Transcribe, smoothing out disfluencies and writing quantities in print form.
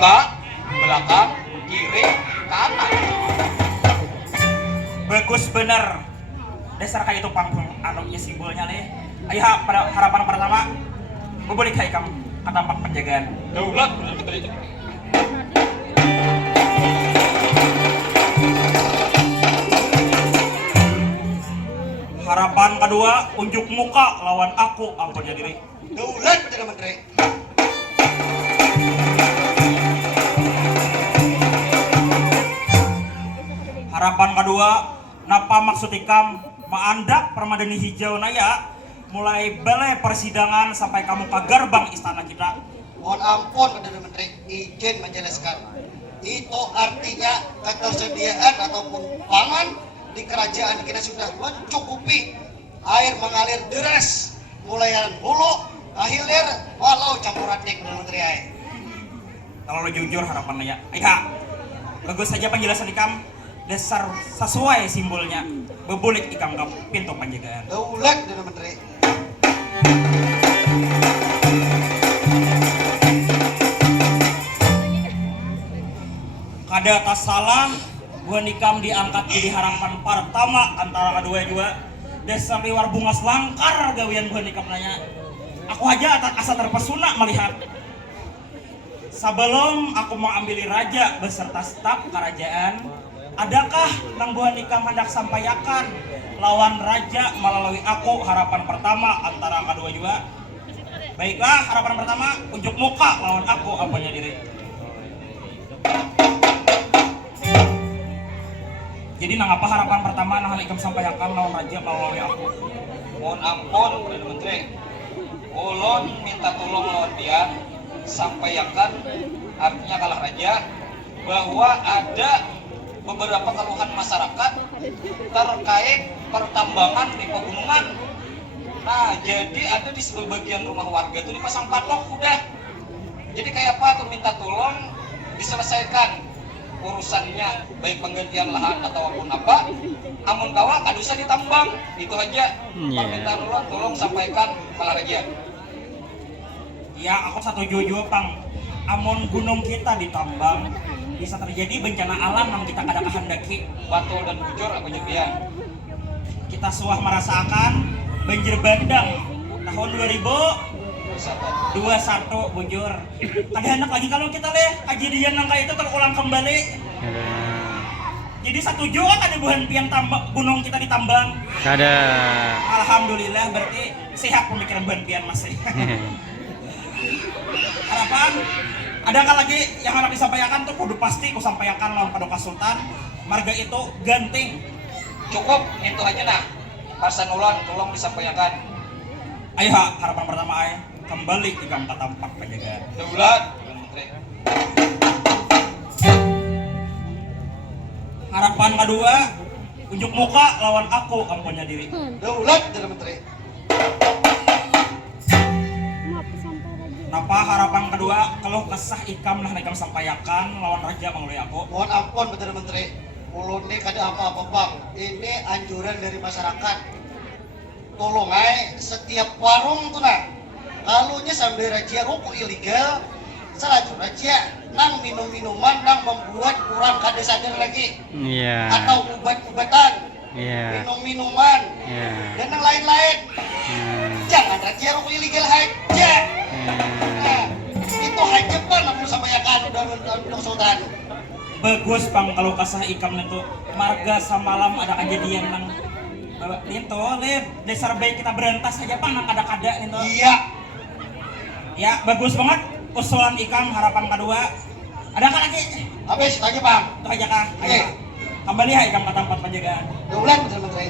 muka, belakang, kiri, kanan. Bagus bener. Dasar kayak itu panggung anaknya simbolnya nih. Ayo pada harapan pertama, boleh kayak kamu ketampak penjagaan. Daulat bener bener itu. Harapan kedua, unjuk muka lawan aku, ampunnya diri. Daulat bener menteri. Harapan kedua, napa maksud ikam maandak permadani hijau naya mulai balai persidangan sampai kamu ke gerbang istana kita. Mohon ampun Perdana Menteri, izin menjelaskan. Itu artinya ketersediaan ataupun pangan di kerajaan kita sudah mencukupi. Air mengalir deras, mulai hulu ke hilir, walau campur adik Perdana Menteri. Kalau lo jujur harapannya, ayo bagus saja penjelasan ikam. Dasar sesuai simbolnya, bebulik ikam ke pintu penjagaan. Daulat Perdana Menteri. Kada tas salah, gua nikam diangkat jadi harapan pertama antara kedua-dua. Dasar liwar bunga selangkar gawian gua nikam nanya. Aku aja asa terpesona melihat. Sebelum aku mau ambil raja beserta staf kerajaan, adakah nang gua nikam hendak sampaikan lawan raja melalui aku harapan pertama antara kedua juga? Baiklah, harapan pertama unjuk muka lawan aku apanya diri. Jadi nang apa harapan pertama nang ikam sampaikan lawan raja melalui aku? Mohon ampun Perdana Menteri. Ulun minta tolong lawan dia sampaikan artinya kalah raja bahwa ada beberapa keluhan masyarakat terkait pertambangan di pegunungan. Nah, jadi ada di sebagian rumah warga tuh dipasang patok udah. Jadi kayak apa tuh minta tolong diselesaikan urusannya baik penggantian lahan ataupun apa. Amun kawa kada usah ditambang. Itu aja. Permintaan ulun tolong sampaikan kalah raja. Ya, aku setuju juga, Pang. Amun gunung kita ditambang, bisa terjadi bencana alam yang kita kada kehendaki. Betul dan jujur aku jadian. Kita suah merasakan banjir bandang tahun 2021 bujur. Kada hendak lagi kalau kita kejadian yang kayak itu terulang kembali. Jadi setuju kan ada buhan piang gunung kita ditambang? Kada. Alhamdulillah berarti sehat pemikiran buhan piang masih. Harapan adakah lagi yang harus disampaikan tuh kudu pasti ku sampaikan lawan Paduka Sultan marga itu ganting. Cukup itu aja nah. Parsan ulun tolong disampaikan. Ayo harapan pertama ay kembali ikam tampak penjagaan. Daulat Menteri. Harapan kedua unjuk muka lawan aku ampunnya diri. Daulat Perdana Menteri. Napa harapan kedua kalau kesah ikam nah ikam sampaikan lawan raja melalui aku? Mohon ampun Perdana Menteri. Ulun ini kada apa-apa bang. Ini anjuran dari masyarakat. Tolong setiap warung tuh nah. Kalunya sambil raja rokok ilegal, selaju raja nang minum-minuman nang membuat kurang kada sadar lagi. Iya. Atau obat-obatan. Iya. Minum-minuman. Iya. Dan yang lain-lain. Jangan raja rokok ilegal aja. Nah, itu aja pan aku sampaikan udah Sultan. Bagus Bang kalau kasah ikam itu marga samalam ada kejadian nang itu dasar baik kita berantas aja Bang nang kada-kada itu. Iya. Ya bagus banget usulan ikam harapan kedua. Adakah lagi? Habis aja Bang. Itu aja kah? Ayo. Kembali ya ikam ke tempat penjagaan. Daulat Perdana Menteri.